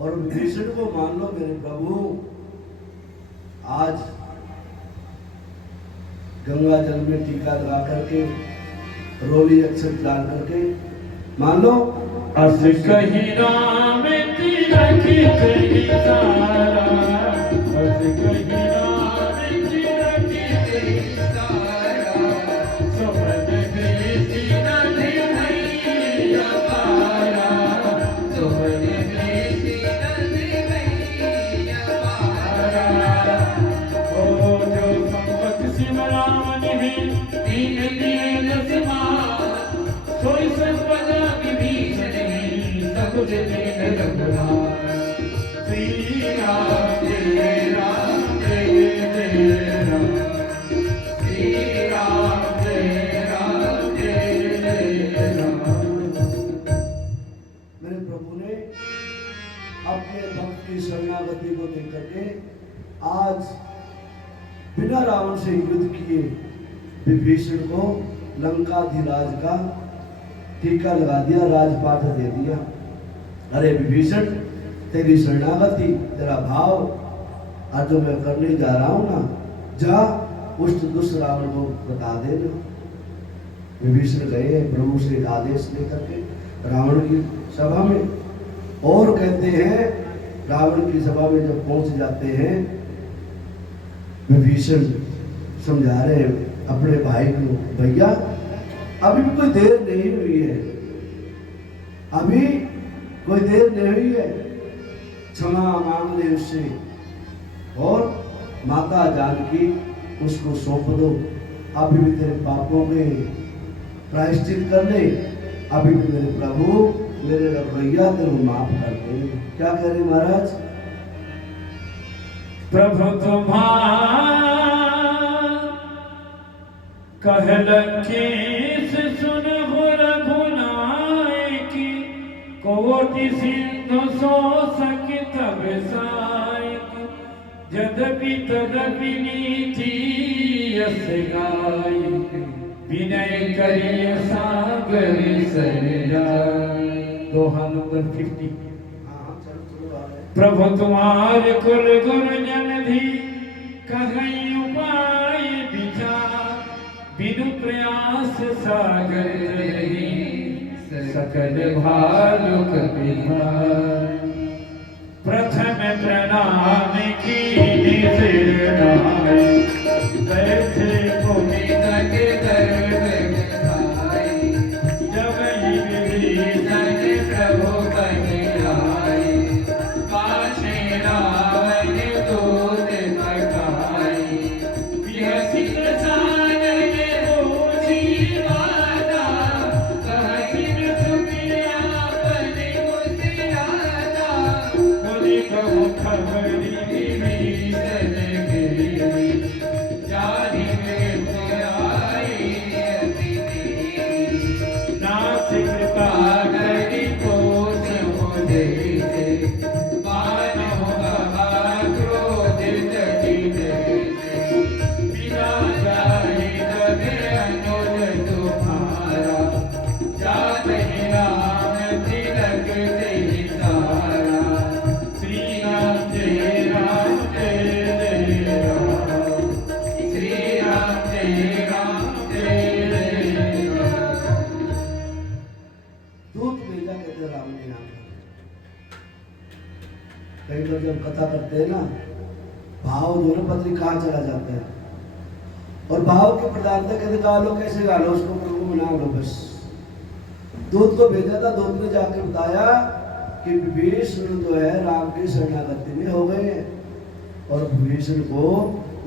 और विभीषण को मान लो मेरे प्रभु, आज गंगा जल में टीका लगा करके रोली अक्षत डाल करके मान लो। अस कही राम तिलक कही तारा, अस कही राम तिलक कही तारा, समझ गए सीना मैया पारा, समझ गए सीना मैया पारा। ओ जो संपत सिमरावन है दीन दीन समार, सोई संपदा विभीषण सब दिन रघुनाथ। श्री राम जय राम जय जय राम, श्री राम जय राम। मेरे प्रभु ने अपने भक्त की शरणागति को देकर के आज बिना रावण से युद्ध किए विभीषण को लंकाधिराज का टीका लगा दिया, राजपाट दे दिया। अरे विभीषण, तेरी शरणागति, तेरा भाव आज जो मैं करने जा रहा हूं ना, जा उस दुष्ट रावण को बता देना। विभीषण गए प्रभु से एक आदेश लेकर के रावण की सभा में, और कहते हैं रावण की सभा में जब पहुंच जाते हैं, विभीषण समझा रहे अपने भाई को, भैया अभी भी कोई देर नहीं हुई है, अभी कोई देर नहीं हुई है, क्षमा मांग ले उससे, और माता जानकी उसको सौंप दो, अभी भी तेरे पापों के प्रायश्चित कर ले, अभी भी मेरे प्रभु, मेरे भैया तेरे माफ कर दे। क्या कह रहे महाराज? प्रभु तुम्हार कहलके सुन रघुनायक, कोटि सिंधु सो सकित विसायक, यद्यपि तदपि नीति यस गायक, विनय करिय सागर सर जाय। दोहा नंबर 50। प्रभु तुम्हार कुल गुरुजन धी कहीं उपाय विचार, बिनु प्रयास सागर रही सकल भालुक विहार। प्रथम प्रणाम की सिर नाय, बैठे पुनित के दर्द खाई, जब ही विभीषण प्रभु बन आए, पाछे रावण दूत पठाई, बिहसित सानन होसी वादा, कहसिन सुखिया बन मुस्कुराता, बोली कहूँ खबरी विभीषण गिरी, जाहि में आई अतिथि, नाथ कृपा करि कोस मुझे, मानव महा क्रोधित चित, बिना जाहि तबे अनुज तुम्हारा, जाहि राम तिलक तेहि तारा। श्री राम जय राम जय जय राम, श्री राम जय राम जय जय राम। दूत भेजा कहते राम ने यहाँ कई बार जब कथा करते हैं ना, भाव जो है पत्नी कहाँ चला जाता है, और भाव के प्रधानता कहते गा लो, कैसे गा लो उसको, प्रभु मना लो बस, दूत को भेजा था, दूत ने जाकर बताया कि विभीषण जो है राम की शरणागति में हो गए हैं और विभीषण को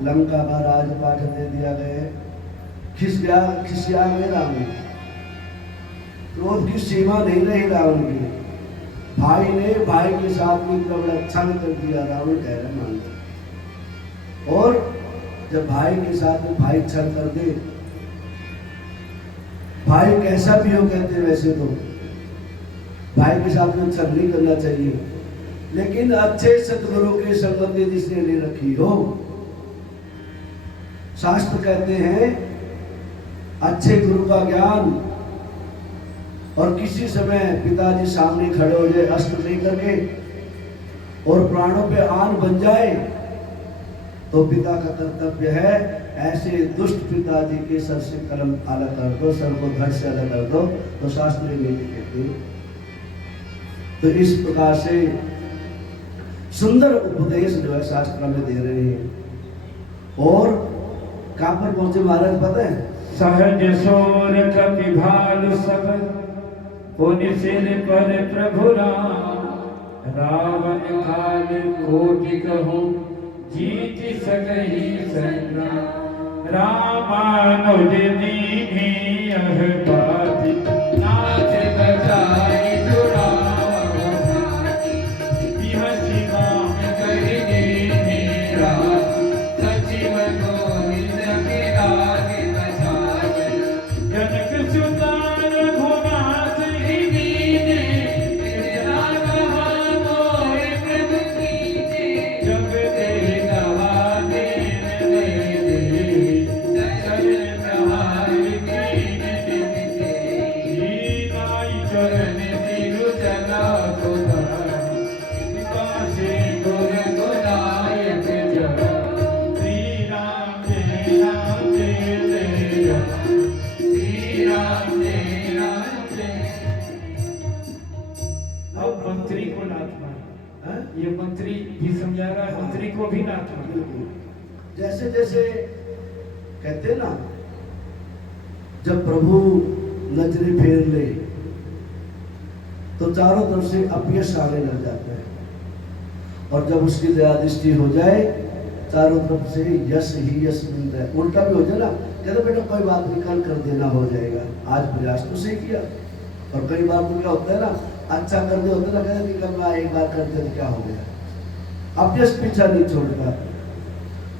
लंका का राजपाट दे दिया गया। खिसिया गए रावण, क्रोध की सीमा नहीं रही रावण की। भाई ने भाई के साथ में इतना बड़ा छल कर दिया, रावण कह रहा मानता। और जब भाई के साथ में भाई छल कर दे, भाई कैसा भी हो कहते वैसे तो भाई के साथ में छल नहीं करना चाहिए, लेकिन अच्छे सतगुरु की संगति जिसने ले रखी हो, शास्त्र कहते हैं अच्छे गुरु का ज्ञान और किसी समय पिताजी सामने खड़े हो जाए अस्त्र नहीं करके और प्राणों पे आन बन जाए तो पिता का कर्तव्य है ऐसे दुष्ट पिताजी के सर से कलम अलग कर दो, सर को धड़ से अलग कर दो, तो शास्त्र नहीं कहते। तो इस प्रकार से सुंदर उपदेश जो है शास्त्र में दे रहे हैं। और कहां पर पहुंचे महाराज पता है? सहज सोर कपि भालु सब पुनि सिर पर प्रभु राम, रावण काल कोटि कहूँ जीत सकहि संग्राम, रामानुज दीन्ही यह बात नाथ बचाई जुड़ाव साथी, बिहसि माम कहि दीन्ही रात, सचिव गोविंद के राग बसाए, जनक सुता रघुनाथ ही दीने, तेरा कहा मोहि प्रभु कीजे, जब ते कहा दीन दे दे, चरण प्रहार कीन दिन दे, दीनाई चरण सिरु चला सुधार, कासे गुर गुनायक जय, श्री राम जय राम जय जय राम, श्री राम जय राम जय। अब मंत्री को नाथ मार, हैं? ये मंत्री भी समझा रहा है, मंत्री को भी नाथ मार। बिल्कुल। जैसे जैसे कहते हैं ना, जब प्रभु नजरें फेर ले तो चारों तरफ से अपयश आने लग जाता है, और जब उसकी दया दृष्टि हो जाए चारों तरफ से यश ही यश मिलता है। उल्टा भी हो जाए ना, कहते बेटा कोई बात नहीं, कल कर देना हो जाएगा, आज प्रयास तो सही किया। और कई बार तो क्या होता है ना, अच्छा कर दे होता है ना, कहते कि कल एक बार कर दे तो क्या हो गया, अपयश पीछा नहीं छोड़ता।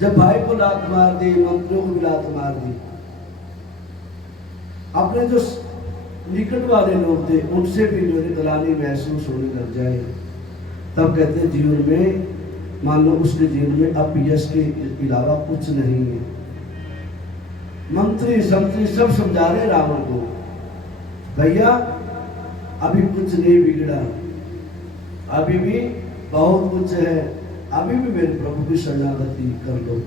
जब भाई को लात मार दी, मंत्रियों को भी लात मार दी, अपने जो निकट वाले लोग थे उनसे भी जो है गलानी महसूस होने लग जाए, तब कहते हैं जीवन में मान लो उसके जीवन में अपयश के अलावा कुछ नहीं है। मंत्री संतरी सब समझा रहे रावण को, भैया अभी कुछ नहीं बिगड़ा, अभी भी बहुत कुछ है, अभी भी मेरे प्रभु की शरणागति कर लो,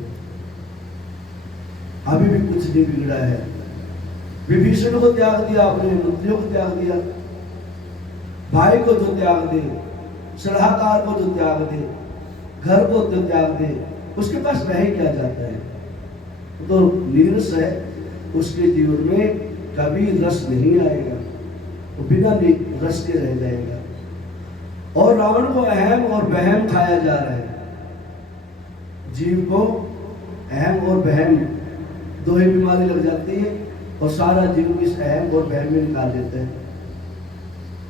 अभी भी कुछ नहीं बिगड़ा है। विभीषण को त्याग दिया, अपने मंत्रियों को त्याग दिया, भाई को जो त्याग दे, सलाहकार को जो त्याग दे, घर को जो त्याग दे, उसके पास रह क्या जाता है? तो नीरस है, उसके जीवन में कभी रस नहीं आएगा, वो बिना रस के रह जाएगा। और रावण को अहम और वहम खाया जा रहा है, जीव को अहम और वहम दो ही बीमारी लग जाती है और सारा जीव इस अहम और वहम में निकाल देते हैं।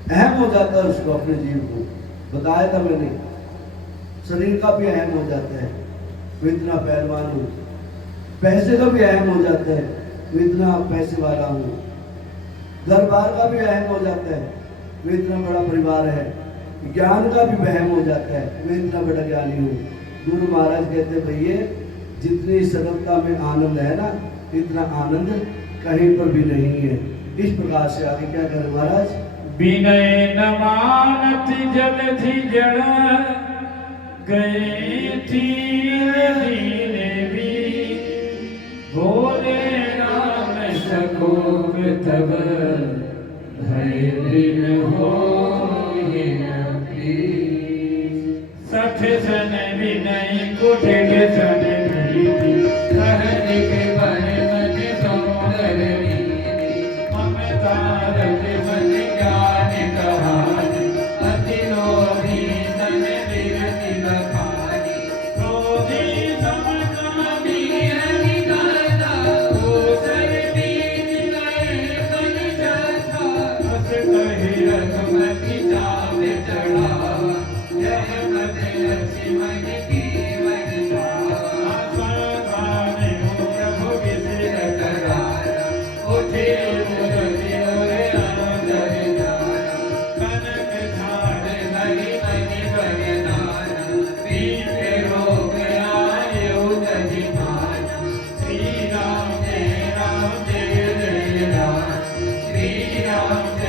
अहम हो जाता है उसको, अपने जीव को बताया था मैंने, शरीर का भी अहम हो जाता है, मैं इतना पहलवान हूँ, पैसे का भी अहम हो जाता है, मैं इतना पैसे वाला हूँ, घर बार का भी अहम हो जाता है, मैं इतना बड़ा परिवार है, ज्ञान का भी वहम हो जाता है, मैं इतना बड़ा ज्ञानी हूँ। गुरु महाराज कहते भैया जितनी सरलता में आनंद है ना, इतना आनंद कहीं पर भी नहीं है। इस प्रकार से आगे क्या करें महाराज? विनय न मानत जलधि जड़ गए तीर दीने भी, बोले राम सकोप तब भय दिन हो सठ सन विनय कुटिल सन प्रीति, सहज के बन मन सौंदर्य ममता रज मन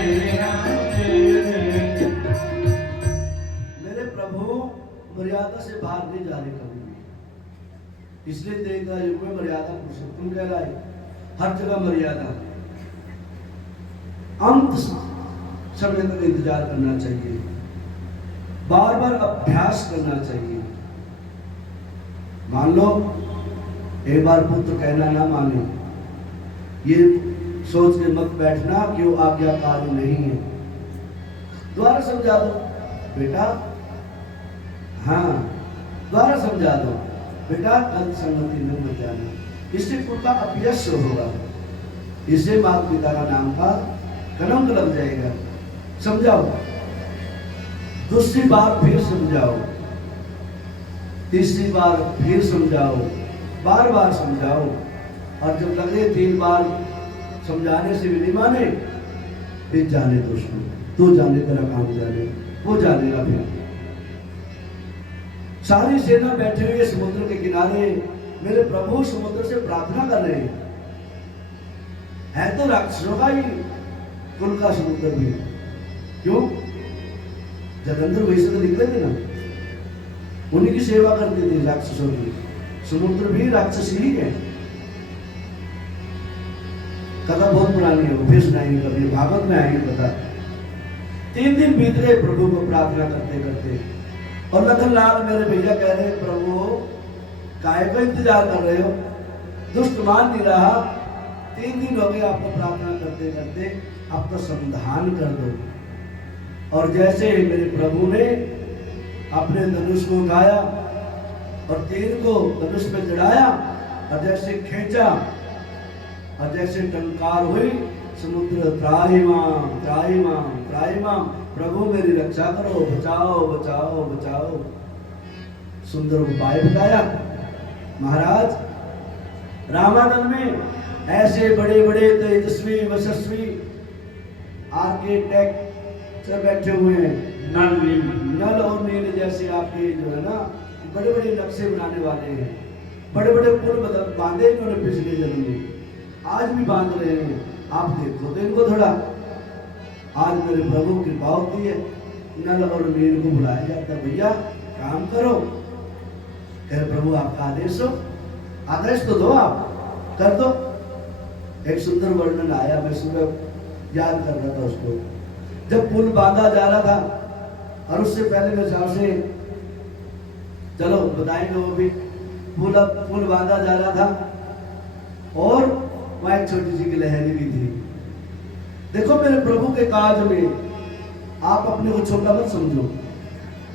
जय राम जय जय। मेरे प्रभु मर्यादा से बाहर नहीं जा रहे कभी भी, इसलिए देखा युग में मर्यादा पुरुषोत्तम कहलाए, हर जगह मर्यादा। अंत समय तक इंतजार करना चाहिए, बार बार अभ्यास करना चाहिए। मान लो एक बार पुत्र कहना ना माने, ये सोच के मत बैठना कि वो आज्ञाकारी नहीं है, दोबारा समझा दो बेटा, हाँ दोबारा समझा दो बेटा, गलत संगति में मत जाना, इससे उनका अपयश होगा, इससे माता पिता का नाम का कलंक लग जाएगा। समझाओ, दूसरी बार फिर समझाओ, तीसरी बार फिर समझाओ, बार बार समझाओ, और जब लगे 3 बार समझाने से भी नहीं माने, फिर जाने दो उसको, तू जाने तेरा काम जाने, वो जानेगा। फिर सारी सेना बैठे हुए समुद्र के किनारे, मेरे प्रभु समुद्र से प्रार्थना कर रहे हैं। है तो राक्षसों का ही कुल का समुद्र भी, क्यों? जलंधर वही से तो निकले थे ना, उन्हीं की सेवा करते थे राक्षसों की, समुद्र भी राक्षस ही है। कथा बहुत पुरानी है, फिर सुनाएंगे कभी, भागवत में आएंगे पता। 3 दिन बीत गए प्रभु को प्रार्थना करते करते, और लखन लाल मेरे भैया कह रहे प्रभु काहे का इंतजार कर रहे हो, दुष्ट मान नहीं रहा, 3 दिन हो गए आपको प्रार्थना करते करते, अब तो समाधान कर दो। और जैसे मेरे प्रभु ने अपने धनुष को उठाया और तीर को धनुष पे चढ़ाया, और जैसे खींचा और जैसे टंकार हुई, समुद्र त्राहिमाम त्राहिमाम त्राहिमाम, प्रभु मेरी रक्षा करो, बचाओ बचाओ बचाओ। सुंदर उपाय बताया महाराज। रामायण में ऐसे बड़े बड़े तेजस्वी यशस्वी आर्किटेक्ट सब बैठे हुए हैं, नल और नील जैसे आपके जो है ना बड़े बड़े नक्शे बनाने वाले हैं, बड़े बड़े पुल बांधे इन्होंने पिछले जन्म में, आज भी बांध रहे हैं। आप देखो तो इनको थोड़ा, आज मेरे प्रभु की कृपा होती है, नल और नील को बुलाया जाता है, भैया काम करो। कह प्रभु आपका आदेश हो, आदेश तो दो, आप कर दो। एक सुंदर वर्णन आया, मैं सुबह याद कर रहा था उसको, जब पुल बांधा जा रहा था, और उससे पहले मेरे हिसाब से, चलो बताएंगे वो भी, पुल बांधा जा रहा था, और वहां एक छोटी सी गिलहरी भी थी। देखो मेरे प्रभु के काज में आप अपने को छोटा मत समझो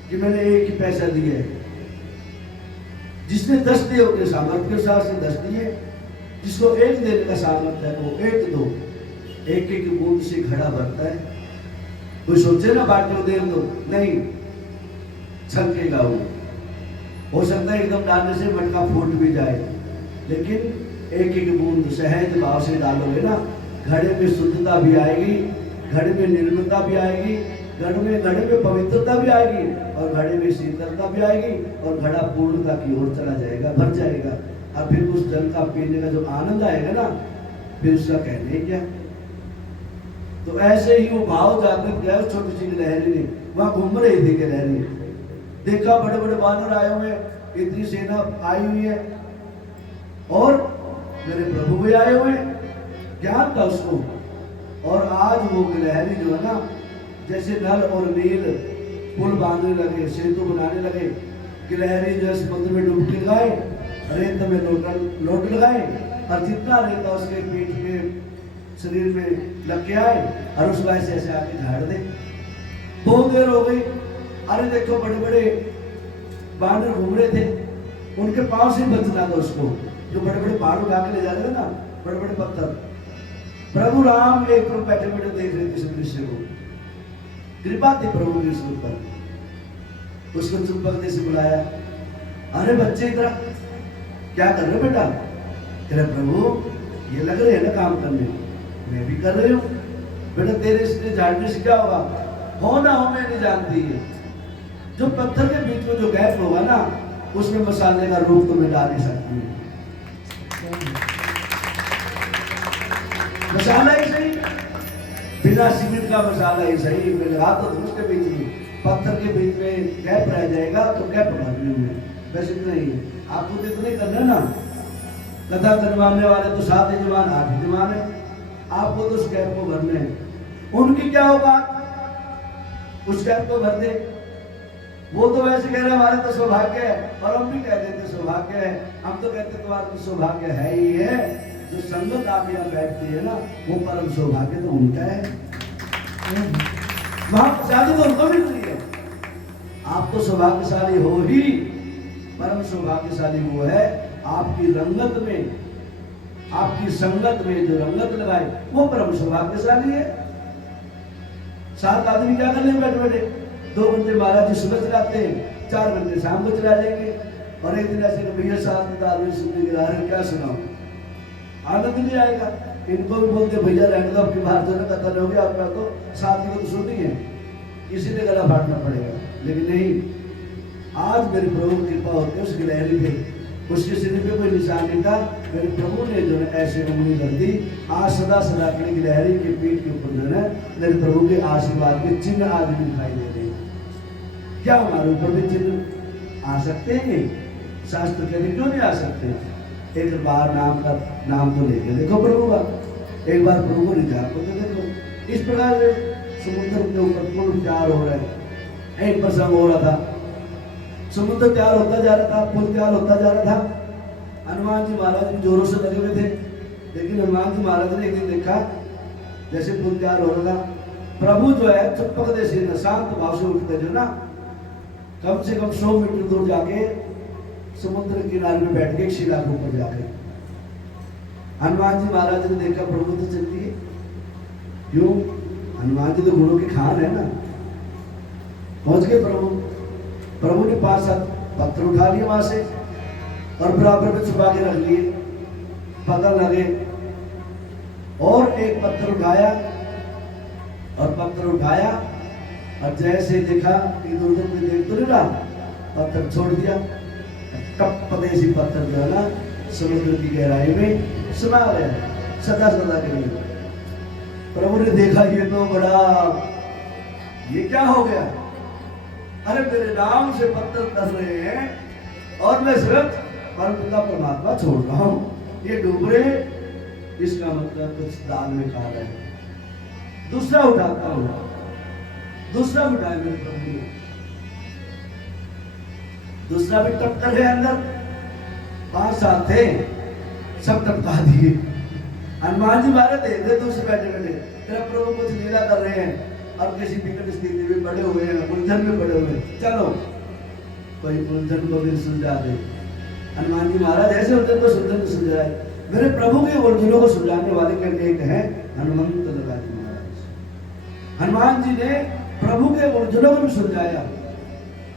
कि मैंने एक ही पैसा दिया है। जिसने 10 दिए उनके सामर्थ्य के हिसाब से 10 दिए, जिसको 1 देने का सामर्थ्य है वो 1 दो, एक एक बूंद से घड़ा भरता है। कोई सोचे ना बांटो दे दो, नहीं, छलकेगा वो। हो सकता है एकदम डालने से मटका फूट भी जाए, लेकिन एक एक बूंद सहज भाव से डालोगे ना, घड़े में शुद्धता भी आएगी, घड़े में निर्मलता भी आएगी, घड़े में पवित्रता भी आएगी, और घड़े में शीतलता भी आएगी, और घड़ा पूर्णता की ओर चला जाएगा, भर जाएगा। और फिर उस जल का पीने का जो आनंद आएगा ना, फिर उसका कहने क्या। तो ऐसे ही वो भाव जागृत गया उस छोटी सी गिलहरी ने, वहां घूम रही थी गिलहरी, देखा बड़े बड़े बानर आए हुए, इतनी सेना आई हुई है, और मेरे प्रभु भी आए हुए, ज्ञान था उसको। और आज वो गिलहरी जो है ना, जैसे नल और नील पुल बांधने लगे, सेतु बनाने लगे, गिलहरी जो है समुद्र में डुबकी लगाए, रेत में लोट लगाए, और जितना रेता उसके पीठ में शरीर में लग के आए, और उसको ऐसे ऐसे आके झाड़ दे। बहुत देर हो गई, अरे देखो बड़े बड़े बानर घूम रहे थे, उनके पांव से बचना था उसको, जो बड़े बड़े पहाड़ उठा के ले जा रहे थे ना, बड़े बड़े पत्थर। प्रभु राम एक तरफ बैठे बैठे देख रहे थे इस दृश्य को, कृपा थी प्रभु की उसके ऊपर। उसको चुपके से बुलाया, अरे बच्चे इधर क्या कर रहे हो बेटा? तेरे प्रभु ये लग रहे हैं ना काम करने, मैं भी कर रही हूँ। बेटा तेरे से झाड़ने से क्या होगा? हो ना हो मैं नहीं जानती है, जो पत्थर के बीच में जो गैप होगा ना, उसमें मसाले का रूप तुम्हें डाल नहीं सकती है। मसाला ही सही, बिना सीमेंट का मसाला ही सही, मैं लगा तो दूं उसके बीच में, पत्थर के बीच में गैप रह जाएगा तो गैप भरनी है, बस इतना ही है। आपको तो इतना ही करना है ना। कथा करवाने वाले तो 7 जवान 8 जवान है, आपको तो उस गैप को भरना है। उनकी क्या होगा, उस गैप को भर दे। वो तो वैसे कह रहे हमारा तो सौभाग्य है, और हम भी कह देते सौभाग्य है। हम तो कहते तुम्हारा तो सौभाग्य है ही है, जो संगत आप यहाँ बैठती है ना, वो परम सौभाग्य तो उनका है। वहां शादी तो उनको मिल रही है। आप तो सौभाग्यशाली हो ही, परम सौभाग्यशाली वो है आपकी रंगत में, आपकी संगत में जो रंगत लगाए वो परम सौभाग्यशाली है। 7 आदमी क्या कर लेंगे बैठे बैठे, 2 घंटे महाराज जी सुबह चलाते हैं, 4 घंटे शाम को चला लेंगे। और एक दिन ऐसे भैया 7 आदमी सुनने के रहे क्या सुनाओ, आनंद नहीं आएगा। इनको भी बोलते भैया रहने दो, आपकी बाहर जो ना कथा नहीं होगी, आपका तो साथी को तो सुननी है, किसी ने गला फाटना पड़ेगा। लेकिन नहीं, आज मेरे प्रभु की कृपा होती है उस गिलहरी पे, उसके सिर पे कोई निशान नहीं था, मेरे प्रभु ने जो है ऐसे उंगली कर दी। आज सदा सदा के लिए गिलहरी की पीठ के ऊपर जो है मेरे प्रभु के आशीर्वाद के चिन्ह आज भी दिखाई दे रहे हैं। क्या हमारे ऊपर भी चिन्ह आ सकते हैं? शास्त्र कहते क्यों नहीं आ सकते? एक बार नाम तो लेके देखो प्रभु का, एक बार प्रभु को रिझा को देखो। इस प्रकार से समुद्र के ऊपर पुल तैयार हो रहा है। एक प्रसंग हो रहा था, समुद्र तैयार होता जा रहा था, पुल तैयार होता जा रहा था। हनुमान जी महाराज भी जोरों से लगे हुए थे, लेकिन हनुमान जी महाराज ने एक दिन देखा जैसे पुल तैयार हो रहा था, प्रभु जो है चुपक से शांत भाव से उठते जो ना, कम से कम 100 मीटर दूर जाके समुद्र किनारे में बैठ के शिला के ऊपर जाके हनुमान जी महाराज ने देखा प्रभु तो चलती है। क्यों? हनुमान जी तो गुणों के खान है ना। पहुंच गए प्रभु, प्रभु ने 5-7 पत्थर उठा लिए वहां से और बराबर में छुपा के रख लिए, पता लगे। और एक पत्थर उठाया और जैसे देखा इधर उधर कोई देख तो नहीं रहा, पत्थर छोड़ दिया। टपदेसी पत्थर जो है ना समुद्र की गहराई में समा गया सदा सदा के लिए। प्रभु ने देखा ये तो बड़ा, ये क्या हो गया? अरे मेरे नाम से पत्थर धस रहे हैं और मैं सिर्फ परमपिता परमात्मा छोड़ रहा हूं, ये डूब रहे, इसका मतलब कुछ दाल में खा रहे हैं। दूसरा उठाता हूं, दूसरा उठाया मेरे प्रभु ने, दूसरा भी टक्कर है अंदर, 5-7 थे, सब टपका दिए। हनुमान जी मारे देख रहे दूसरे बैठे बैठे, तेरा प्रभु कुछ लीला कर रहे हैं और किसी विकट स्थिति में पड़े हुए हैं, उलझन में पड़े हुए हैं, चलो कोई उलझन को भी सुलझा दे। हनुमान जी महाराज ऐसे उलझन को सुलझाए। मेरे प्रभु के उलझनों को सुलझाने वाले के एक है हनुमंत लगा जी महाराज। हनुमान जी ने प्रभु के उलझनों को भी सुलझाया।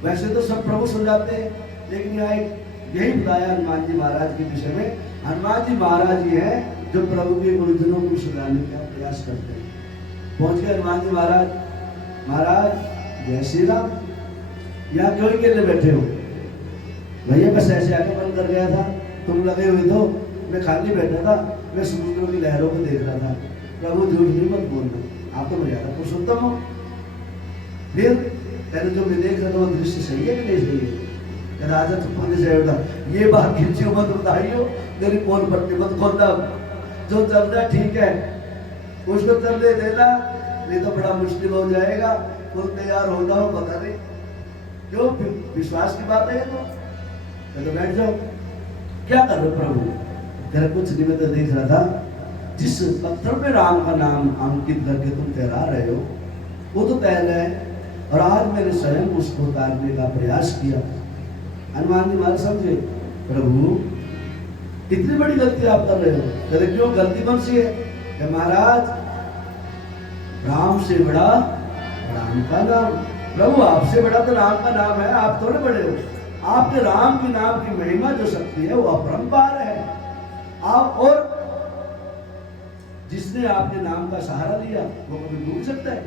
वैसे तो सब प्रभु सुलझाते हैं, लेकिन यहाँ एक यही बताया हनुमान जी महाराज के विषय में, हनुमान जी महाराज ही है जो प्रभु के उलझनों को सुलझाने का प्रयास करते हैं। पहुंच गए हनुमान जी महाराज, महाराज जय श्री राम, यहाँ क्यों अकेले बैठे हो? भैया बस ऐसे आके बंद कर गया था, तुम लगे हुए तो, मैं खाली बैठा था, मैं समुद्र की लहरों को देख रहा था। प्रभु झूठ नहीं मत बोलना, आप तो मर्यादा पुरुषोत्तम हो। फिर तेरे जो मैं देख रहा था वो दृश्य सही है कि नहीं सही है? राजा चुप्पन से उठा, ये बात खींचियो मत बताइयो, तेरी पोल पट्टी मत खोलना, जो चल रहा है ठीक है उसको चलने देना, नहीं तो बड़ा मुश्किल हो जाएगा। पुल तैयार होना हो पता नहीं क्यों, विश्वास की बात है तो बैठ जाओ। क्या कर रहे प्रभु? तेरा कुछ नहीं, मैं तो देख रहा था जिस पत्थर पे राम का नाम अंकित करके तुम तैरा रहे हो वो तो तैर रहा है, और आज मैंने स्वयं उसको उतारने का प्रयास किया। हनुमान जी महाराज समझे, प्रभु इतनी बड़ी गलती आप कर रहे हो। कहते क्यों, गलती कौन सी है? महाराज राम से बड़ा राम का नाम, प्रभु आपसे बड़ा तो राम का नाम है, आप थोड़े बड़े हो। आपके राम के नाम की महिमा जो शक्ति है वो अपरंपार है। आप और जिसने आपके नाम का सहारा लिया वो कभी डूब सकता है?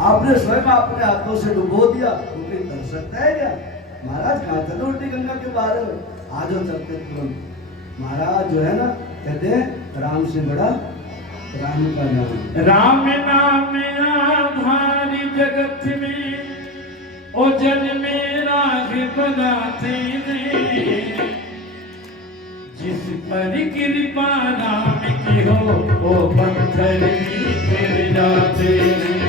आपने स्वयं अपने हाथों से डुबो दिया, वो कहीं कर सकता है क्या? महाराज कहाँ चले उल्टी गंगा के बारे में, आज चलते तुरंत। महाराज जो है ना कहते हैं राम से बड़ा राम का नाम। राम नाम आधार जगत में, ओ जन में राग बनाते ने। जिस पर कृपा राम की हो, ओ पत्थर भी फिर जाते हैं।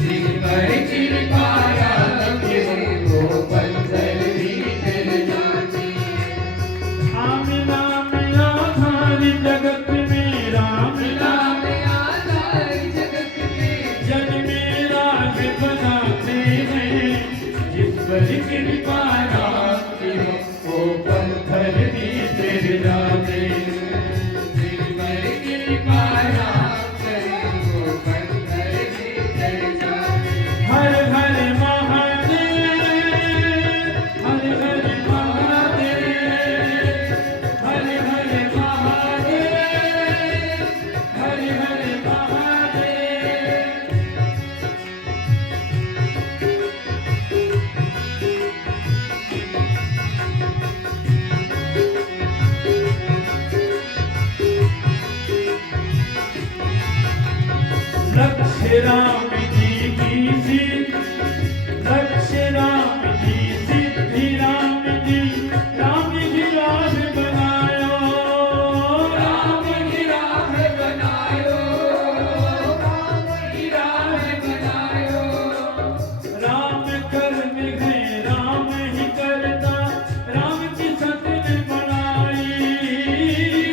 जिस पर कृपा राम की हो, ओ पत्थर भी फिर जाते हैं। राम नाम आधार जगत में, राम नाम आधार जगत में, जन में राग बनाते हैं। जिस पर कृपा राम की हो, ओ पत्थर भी फिर जाते हैं। जिस पर कृपा राम की हो, ओ पत्थर भी फिर जाते हैं। हर हर महादेव, हर हर महादेव, हर हर महादेव, हर हर महादेव। लक्ष्य राम जी की सिद्धि, लक्ष्य राम जी सिद्धि, राम जी राह बनायो, राम जी राह बनायो, राम जी राह बनायो। राम कर्म है राम ही करता, राम की सकल बनाई,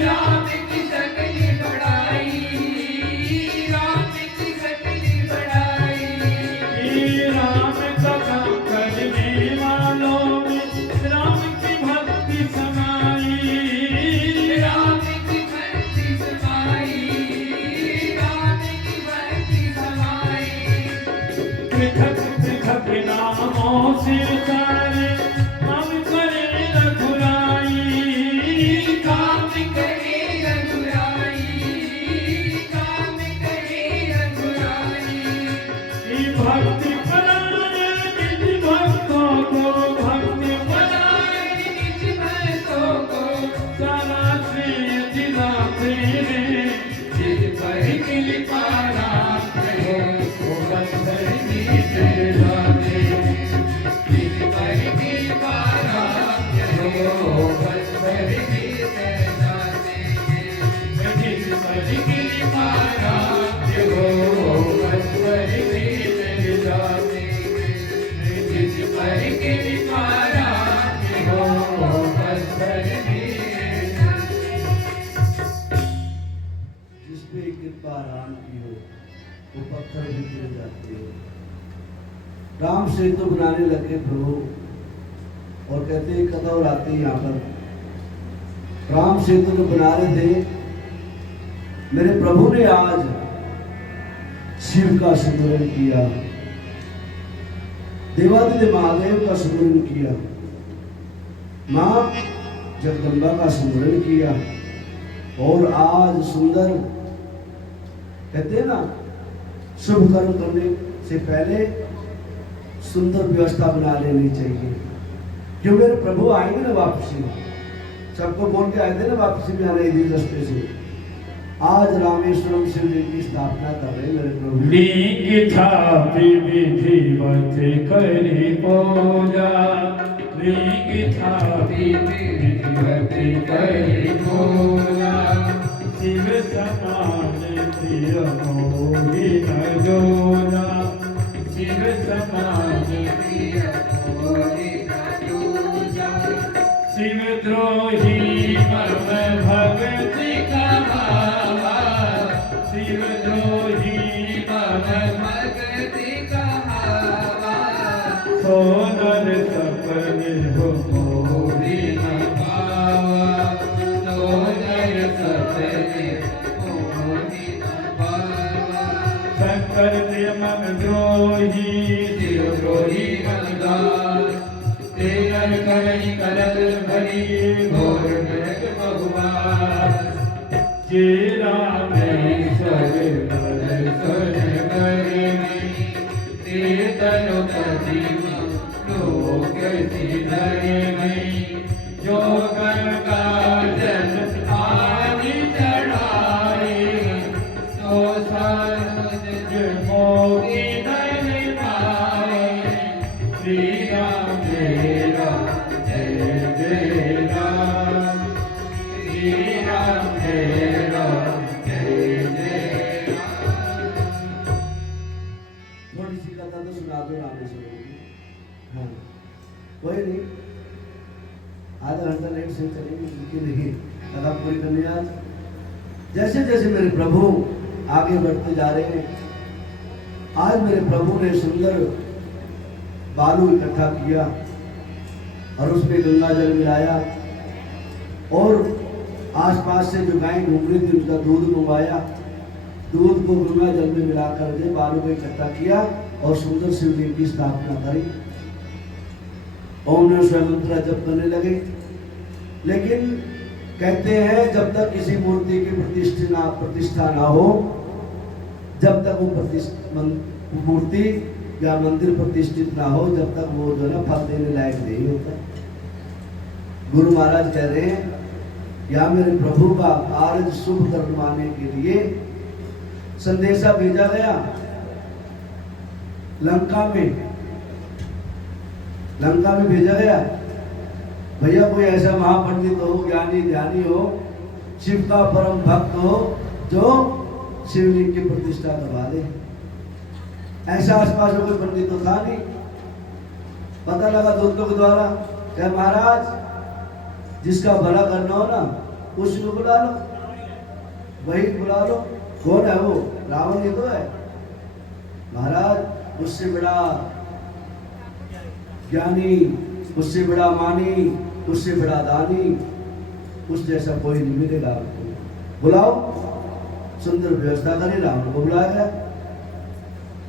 राम की सकल बनाई, राम की सकल बनाई। राम का काम करने वालों में राम की भक्ति समाई, राम की भक्ति समाई, राम की भक्ति समाई। पृथक पृथक नामों से सारे काम करे रघुराई, काम करे रघुराई, काम करे रघुराई। भक्ति बनाए निज भक्तों को, भक्ति बनाए निज भक्तों को, सारा श्रेय दिलाते हैं। जिस पर कृपा राम की हो, ओ पत्थर भी फिर जाते हैं। जिस पर कृपा राम की हो, ओ पत्थर भी फिर जाते हैं। जिस पर कृपा राम की हो, ओ पत्थर भी फिर जाते हैं। जिस पर कृपा राम की हो, ओ पत्थर भी फिर जाते हैं। जिस पे कृपा राम की हो वो पत्थर भी गिर जाते हैं। राम सेतु बनाने लगे प्रभु और कहते हैं कथा और आते हैं यहाँ पर। राम सेतु जो बना रहे थे, मेरे प्रभु ने आज शिव का स्मरण किया, देवादिदेव महादेव का स्मरण किया, मां जगदम्बा का स्मरण किया। और आज सुंदर कहते हैं ना, शुभ कर्म करने से पहले सुंदर व्यवस्था बना लेनी चाहिए। क्यों मेरे प्रभु आएंगे ना वापसी, सबको बोल के आए थे ना वापसी में आने इसी रास्ते से। आज रामेश्वरम शिव जी की स्थापना कर रहे मेरे प्रभु। लिंग थापि विधिवत करि पूजा, लिंग थापि विधिवत करि पूजा। शिव समान प्रिय मोहि न जोजा, शिव समान प्रिय मोहि न जोजा। शिव द्रोही मम भगति कहावा, शिव द्रोही मम भगति कहावा। सोनर सपन हो मोहि न पावा, सोनर सपन हो मोहि न पावा। शंकर मम द्रोही, शिव द्रोही मम दास। तेरन करहि करल भरी, घोर नरक बहुवास। जे रामेश्वर दर्शन करहि, ते तनुपति लोक सिधरहि। जो कर काजन आदि चढ़ाए, सो थोड़ी सी कथा तो सुना दो रामेश्वर की। हाँ कोई नहीं, आधा घंटा लेट से चलेंगे क्योंकि नहीं कथा पूरी करनी आज। जैसे जैसे मेरे प्रभु आगे बढ़ते जा रहे हैं, आज मेरे प्रभु ने सुंदर बालू इकट्ठा किया और उसमें गंगा जल मिलाया और आसपास से जो गाय घूम रही थी उसका दूध मंगवाया, दूध को गंगा जल में मिलाकर के बालू को इकट्ठा किया और सुंदर शिवलिंग की स्थापना करी। ओम नमः शिवाय मंत्र जप करने लगे। लेकिन कहते हैं जब तक किसी मूर्ति की प्रतिष्ठा ना हो, जब तक वो मूर्ति या मंदिर प्रतिष्ठित ना हो, जब तक वो जो है ना फल देने लायक नहीं होता। गुरु महाराज कह रहे हैं या मेरे प्रभु का कार्य शुभ करवाने के लिए संदेशा भेजा गया लंका में भेजा गया। भैया कोई ऐसा महापंडित हो, ज्ञानी ध्यानी हो, शिव का परम भक्त हो जो शिवलिंग की प्रतिष्ठा करवा दे। ऐसा आसपास में कोई पंडित तो था नहीं। पता लगा दूतों के द्वारा, क्या महाराज जिसका भला करना हो ना उसी को बुला लो, वही बुला लो। कौन है वो? रावण ही तो है महाराज। उससे बड़ा ज्ञानी, उससे बड़ा मानी, उससे बड़ा दानी, उस जैसा कोई नहीं मिलेगा आपको। बुलाओ। सुंदर व्यवस्था करी, रावण को बुलाया गया।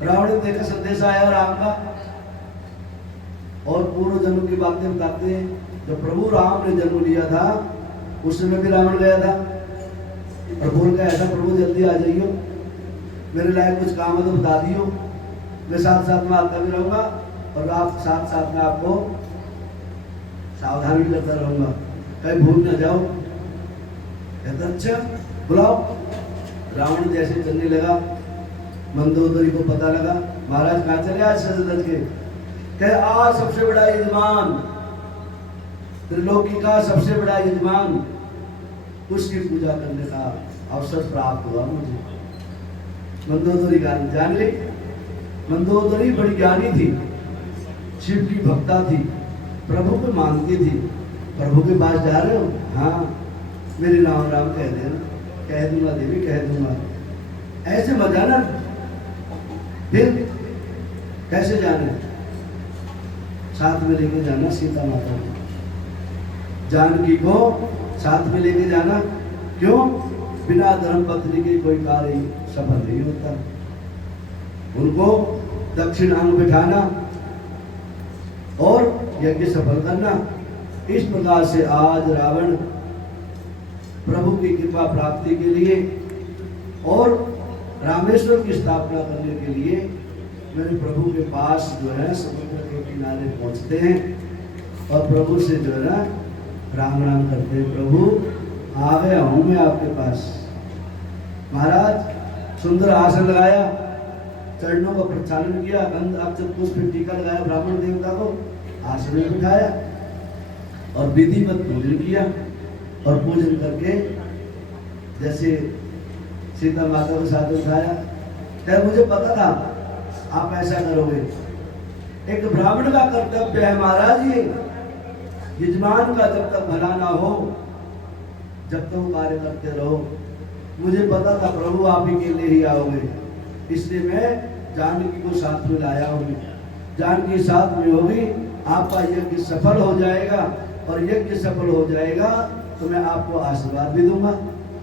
रावण ने देखा संदेश आया राम का और पूर्व जन्म की बातें बताते हैं। जब प्रभु राम ने जन्म लिया था उस समय भी रावण गया था और बोल गया ऐसा प्रभु जल्दी आ जाइयो, मेरे लायक कुछ काम है तो बता दियो, मैं साथ साथ में आता भी रहूंगा और आप साथ साथ में आपको सावधान भी करता रहूंगा, कहीं भूल ना जाओ। कहता अच्छा बुलाओ। रावण जैसे चलने लगा, मंदोदरी को पता लगा महाराज कहाँ चले आज सजदत के। कहे आज सबसे बड़ा यजमान, त्रिलोकी का सबसे बड़ा यजमान, उसकी पूजा करने का अवसर प्राप्त हुआ मुझे। मंदोदरी जान ली। मंदोदरी बड़ी ज्ञानी थी, शिव की भक्ता थी, प्रभु को मानती थी। प्रभु के पास जा रहे हो? हाँ मेरे राम राम कह देना। कह दूंगा देवी, कह दूंगा। ऐसे मजा ना। फिर कैसे जाने? साथ में लेके जाना सीता माता को, जानकी को साथ में लेके जाना। क्यों? बिना धर्म पत्नी के कोई कार्य सफल नहीं होता। उनको दक्षिण अंग बिठाना और यज्ञ सफल करना। इस प्रकार से आज रावण प्रभु की कृपा प्राप्ति के लिए और रामेश्वर की स्थापना करने के लिए मेरे प्रभु के पास जो है समुद्र के किनारे पहुंचते हैं और प्रभु से जो है ना राम राम करते हैं। प्रभु आ गया हूं मैं आपके पास। महाराज सुंदर आसन लगाया, चरणों का प्रक्षालन किया, गंध अक्षत पुष्प टीका लगाया, ब्राह्मण देवता को आसन में बिठाया और विधिवत पूजन किया। और पूजन करके जैसे सीता माता के साथ उठाया। क्या मुझे पता था आप ऐसा करोगे। एक ब्राह्मण का कर्तव्य है महाराज, ये यजमान का जब तक भला ना हो जब तक वो कार्य करते रहो। मुझे पता था प्रभु आप ही के लिए ही आओगे, इसलिए मैं जानकी को साथ में लाया हूँ। जानकी साथ में होगी, आपका यज्ञ सफल हो जाएगा और यज्ञ सफल हो जाएगा तो मैं आपको आशीर्वाद भी दूंगा,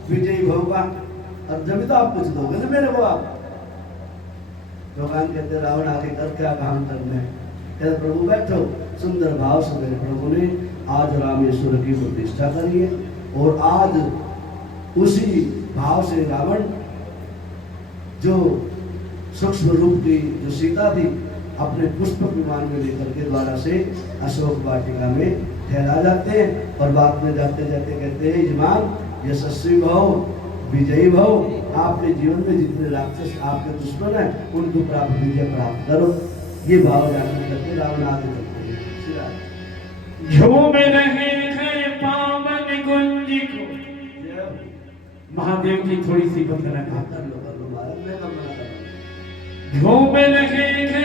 विजयी होगा। और जब तो आप कुछ दोगे ना मेरे को। आप भगवान कहते रावण आके कर क्या काम करना है। कहते प्रभु बैठो। सुंदर भाव से मेरे प्रभु ने आज रामेश्वर की प्रतिष्ठा करी है और आज उसी भाव से रावण जो सूक्ष्म रूप की जो सीता थी अपने पुष्प विमान में लेकर के द्वारा से अशोक वाटिका में ठहरा जाते हैं और बाद में जाते जाते कहते हैं यजमान यशस्वी भव, विजयी भव, आपके जीवन में जितने राक्षस आपके दुश्मन हैं उनको प्राप्त विजय प्राप्त करो। ये भाव जाकर करके रावण आगे करते हैं। झूम रहे हैं पावन गुंज को। महादेव की थोड़ी सी बंदना कर लो महाराज, मैं कब मना कर रहा हूं। झोंपे लगे